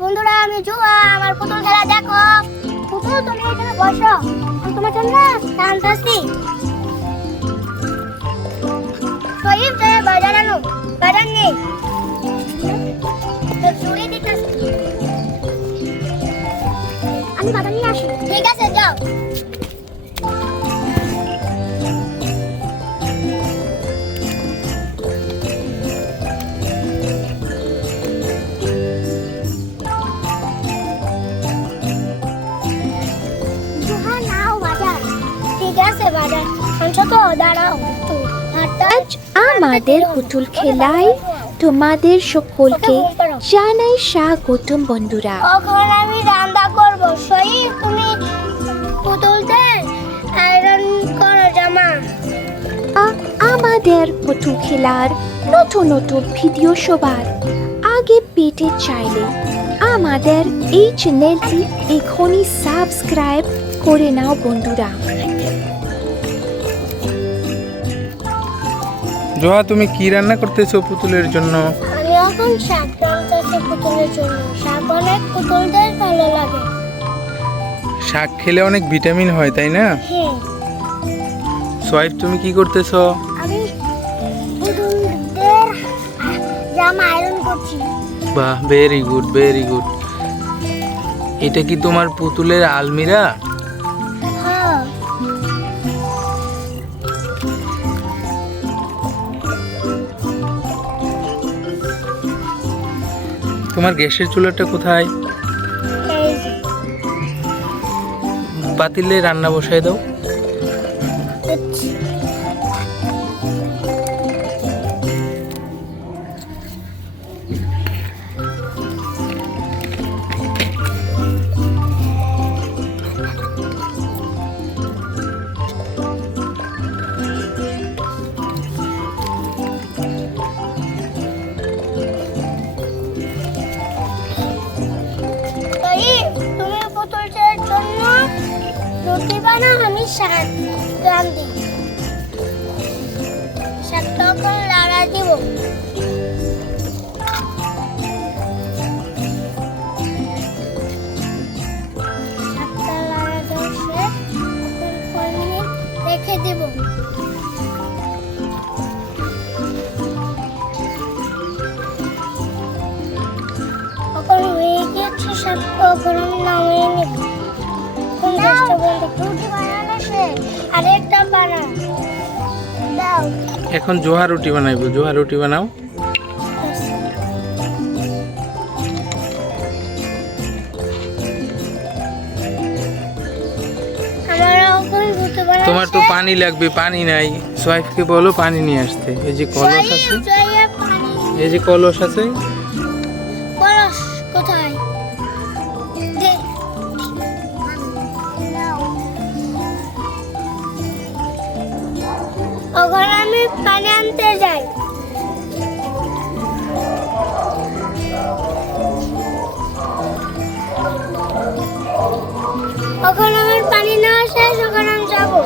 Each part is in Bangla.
বন্ধুরা আমি জুয়া, আমার পুতুল খেলা দেখো। পুতুল তুমি এখানে বসো, আমি তোমার জন্য ডান্স আসছি। শরীর থেকে বাজানো বাজান নেই, চুরি দিতে আমি বাজান নিয়ে আসি। ঠিক আছে যাও। আজ আমাদের পুতুল খেলায় তোমাদের সকলকে জানাই স্বাগতম বন্ধুরা। এখন আমি রান্না করব। শরীর তুমি পুতুলদের আয়রন করো জামা। আমাদের পুতুল খেলার নতুন নতুন ভিডিও সবার আগে পেতে চাইলে আমাদের এই চ্যানেলটি এখনই সাবস্ক্রাইব করে নাও বন্ধুরা। জোহা, তুমি কি রান্না করতেছো পুতুলের জন্য? আমি এখন শাক রান্নাছি পুতুলের জন্য। শাক অনেক পুতুলদের ভালো লাগে। শাক খেলে অনেক ভিটামিন হয়, তাই না? হ্যাঁ। সোয়াইফ, তুমি কি করতেছো? আমি পুতুলদের জামা আয়রন করছি। বাহ, ভেরি গুড, ভেরি গুড। এটা কি তোমার পুতুলের আলমিরা? হ্যাঁ। তোমার গ্যাসের চুলাটা কোথায়? এই যে। পাতিলে রান্না বসায় দাও। আচ্ছা। তুমি পুতুলদের জন্য রুটি বানাও, আমি শাক রাঁধি। শাকটা এখন লাড়া দিব। শাকটা লাড়া দেওয়া শেষ, এখন 5 মিনিট রেখে দিব। এখন হয়ে গেছে শাকটা, এখন আমি নামিয়ে নেব। রুটি বানানো শেষ, আরেকটা বানাও দাও। এখন জোহা রুটি বানাইবো। জোহা রুটি বানাও। আমার এখন রুটি বানানো তোমার তো পানি লাগবে, পানি নাই। সোয়াইফকে বলো পানি নিয়ে আসতে। এই যে কলস আছে, এই যে কলস আছে। কলস কোথায়? দে। এখন আমি পানি আনতে যাই। এখন আমার পানি নেওয়া শেষ, এখন আমি যাবো।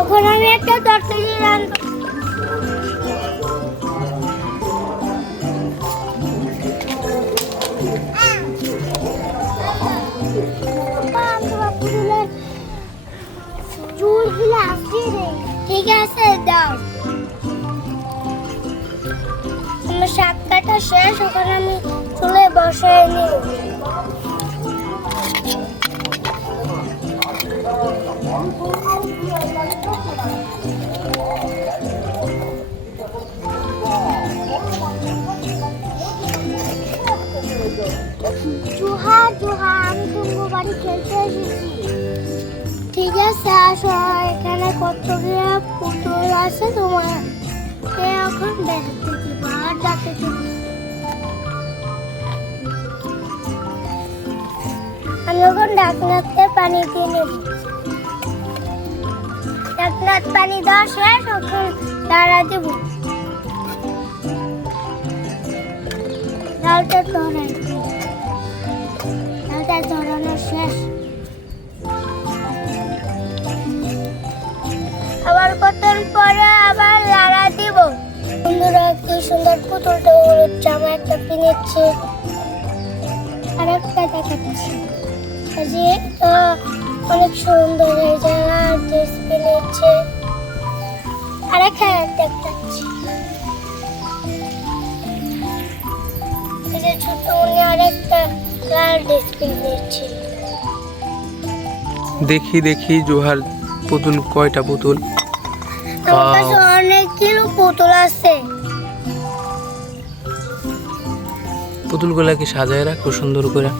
এখন আমি একটা তরকারি রান্না। ঠিক আছে দাও। আমার শাক কাটা শেষ, ওখানে আমি চুলে বসে নিই। জুহা জুহা, আমি তোমার বাড়ি খেলতে এসেছি। ঠিক আছে আসো, এখানে কতগুলো পুতুল আছে তোমার এখন বেরোতে দিব আর যাতে দিব। আমি এখন ঢাকনাতে পানি দিয়ে নেব। ঢাকনাত পানি দেওয়া শেষ, এখন দাঁড়া দেব। ডালটা ধরাই, ডালটা ধরানো শেষ। আবার কতক্ষণ পরে আবার লাড়া দিব। বন্ধুরা কি সুন্দর পুতুলটা হলুদ জামা একটা কিনেছে। আর একটা দেখাচ্ছি, এই যে অনেক সুন্দর এই জায়গা ড্রেস কিনেছে। আর একটা দেখাচ্ছি, এই যে ছোট উনি আরেকটা লাল ড্রেস কিনেছে। দেখি দেখি জোহার পুতুল কয়টা পুতুল। আমার কাছে অনেকগুলো পুতুল আছে। পুতুলগুলাকে সাজায় রাখো সুন্দর করে।